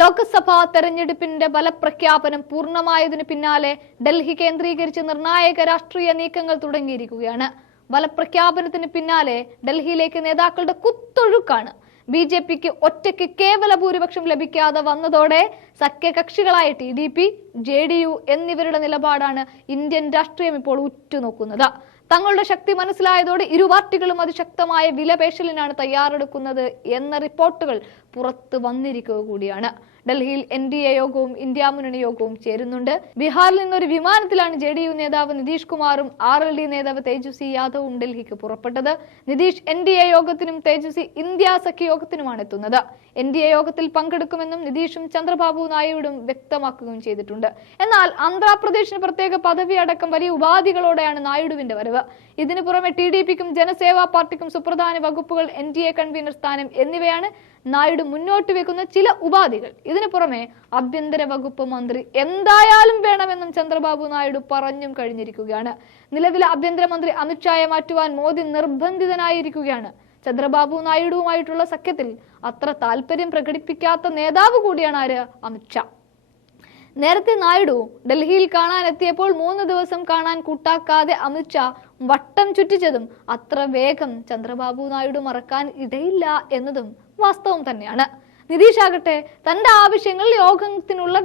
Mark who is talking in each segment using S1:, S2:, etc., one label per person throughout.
S1: ലോക്സഭാ തെരഞ്ഞെടുപ്പിന്റെ ഫലപ്രഖ്യാപനം പൂർണമായതിനു പിന്നാലെ ഡൽഹി കേന്ദ്രീകരിച്ച് നിർണായക രാഷ്ട്രീയ നീക്കങ്ങൾ തുടങ്ങിയിരിക്കുകയാണ്. ഫലപ്രഖ്യാപനത്തിന് പിന്നാലെ ഡൽഹിയിലേക്ക് നേതാക്കളുടെ കുത്തൊഴുക്കാണ്. ബി ജെ പിക്ക് ഒറ്റയ്ക്ക് കേവല ഭൂരിപക്ഷം ലഭിക്കാതെ വന്നതോടെ സഖ്യകക്ഷികളായ T D P J D U എന്നിവരുടെ നിലപാടാണ് ഇന്ത്യൻ രാഷ്ട്രീയം ഇപ്പോൾ ഉറ്റുനോക്കുന്നത്. തങ്ങളുടെ ശക്തി മനസ്സിലായതോടെ ഇരു പാർട്ടികളും അതിശക്തമായ വിലപേശലിനാണ് തയ്യാറെടുക്കുന്നത് എന്ന റിപ്പോർട്ടുകൾ പുറത്തു വന്നിരിക്കുക കൂടിയാണ്. ഡൽഹിയിൽ എൻ ഡി എ യോഗവും ഇന്ത്യ മുന്നണി യോഗവും ചേരുന്നുണ്ട്. ബീഹാറിൽ നിന്നൊരു വിമാനത്തിലാണ് ജെ ഡി യു നേതാവ് നിതീഷ് കുമാറും ആർ എൽ ഡി നേതാവ് തേജസ്വി യാദവും ഡൽഹിക്ക് പുറപ്പെട്ടത്. നിതീഷ് എൻ ഡി എ യോഗത്തിനും തേജസ്വി ഇന്ത്യ സഖ്യ യോഗത്തിനുമാണ് എത്തുന്നത്. എൻ ഡി എ യോഗത്തിൽ പങ്കെടുക്കുമെന്നും നിതീഷും ചന്ദ്രബാബു നായിഡുവും വ്യക്തമാക്കുകയും ചെയ്തിട്ടുണ്ട്. എന്നാൽ ആന്ധ്രാപ്രദേശിന് പ്രത്യേക പദവി അടക്കം വലിയ ഉപാധികളോടെയാണ് നായിഡുവിന്റെ വരവ്. ഇതിനു പുറമെ ടി ഡി പിക്കും ജനസേവാ പാർട്ടിക്കും സുപ്രധാന വകുപ്പുകൾ എൻ ഡി എ കൺവീനർ സ്ഥാനം എന്നിവയാണ് നായിഡു മുന്നോട്ട് വെക്കുന്ന ചില ഉപാധികൾ. ഇതിനു പുറമെ ആഭ്യന്തര വകുപ്പ് മന്ത്രി എന്തായാലും വേണമെന്നും ചന്ദ്രബാബു നായിഡു പറഞ്ഞും കഴിഞ്ഞിരിക്കുകയാണ്. നിലവിലെ ആഭ്യന്തരമന്ത്രി അമിത്ഷായെ മാറ്റുവാൻ മോദി നിർബന്ധിതനായിരിക്കുകയാണ്. ചന്ദ്രബാബു നായിഡുവുമായിട്ടുള്ള സഖ്യത്തിൽ അത്ര താല്പര്യം പ്രകടിപ്പിക്കാത്ത നേതാവ് കൂടിയാണ് ആര്? അമിത്ഷാ നേരത്തെ നായിഡു ഡൽഹിയിൽ കാണാൻ എത്തിയപ്പോൾ മൂന്ന് ദിവസം കാണാൻ കൂട്ടാക്കാതെ അമിത്ഷാ വട്ടം ചുറ്റിച്ചതും അത്ര വേഗം ചന്ദ്രബാബു നായിഡു മറക്കാൻ ഇടയില്ല എന്നതും വാസ്തവം തന്നെയാണ്. നിതീഷ് ആകട്ടെ തന്റെ ആവശ്യങ്ങൾ യോഗത്തിനുള്ള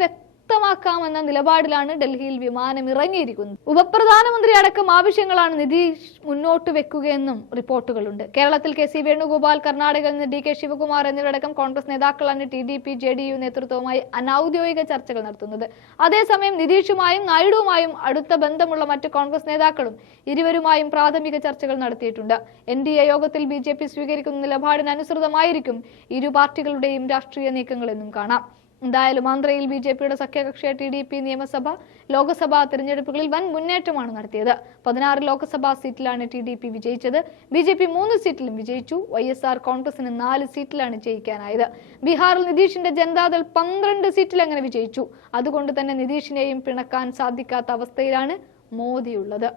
S1: വ്യക്തമാക്കാമെന്ന നിലപാടിലാണ് ഡൽഹിയിൽ വിമാനം ഇറങ്ങിയിരിക്കുന്നത്. ഉപപ്രധാനമന്ത്രി അടക്കം ആവശ്യങ്ങളാണ് നിതീഷ് മുന്നോട്ട് വെക്കുകയെന്നും റിപ്പോർട്ടുകളുണ്ട്. കേരളത്തിൽ കെ സി വേണുഗോപാൽ കർണാടകയിൽ നിന്ന് ഡി കെ ശിവകുമാർ എന്നിവരടക്കം കോൺഗ്രസ് നേതാക്കളാണ് T D P J D U നേതൃത്വവുമായി അനൌദ്യോഗിക ചർച്ചകൾ നടത്തുന്നത്. അതേസമയം നിതീഷുമായും നായിഡുവുമായും അടുത്ത ബന്ധമുള്ള മറ്റ് കോൺഗ്രസ് നേതാക്കളും ഇരുവരുമായും പ്രാഥമിക ചർച്ചകൾ നടത്തിയിട്ടുണ്ട്. എൻ ഡി എ യോഗത്തിൽ ബി ജെ പി സ്വീകരിക്കുന്ന നിലപാടിനനുസൃതമായിരിക്കും ഇരു പാർട്ടികളുടെയും രാഷ്ട്രീയ നീക്കങ്ങളെന്നും കാണാം. എന്തായാലും ആന്ധ്രയിൽ ബി ജെ പിയുടെ സഖ്യകക്ഷിയായ ടി ഡി പി നിയമസഭ ലോക്സഭാ തെരഞ്ഞെടുപ്പുകളിൽ വൻ മുന്നേറ്റമാണ് നടത്തിയത്. പതിനാറ് ലോക്സഭാ സീറ്റിലാണ് ടി ഡി പി വിജയിച്ചത്. ബി ജെ പി മൂന്ന് സീറ്റിലും വിജയിച്ചു. വൈ എസ് ആർ കോൺഗ്രസിന് നാല് സീറ്റിലാണ് ജയിക്കാനായത്. ബീഹാറിൽ നിതീഷിന്റെ ജനതാദൾ പന്ത്രണ്ട് സീറ്റിൽ അങ്ങനെ വിജയിച്ചു. അതുകൊണ്ട് തന്നെ നിതീഷിനെയും പിണക്കാൻ സാധിക്കാത്ത അവസ്ഥയിലാണ് മോദിയുള്ളത്.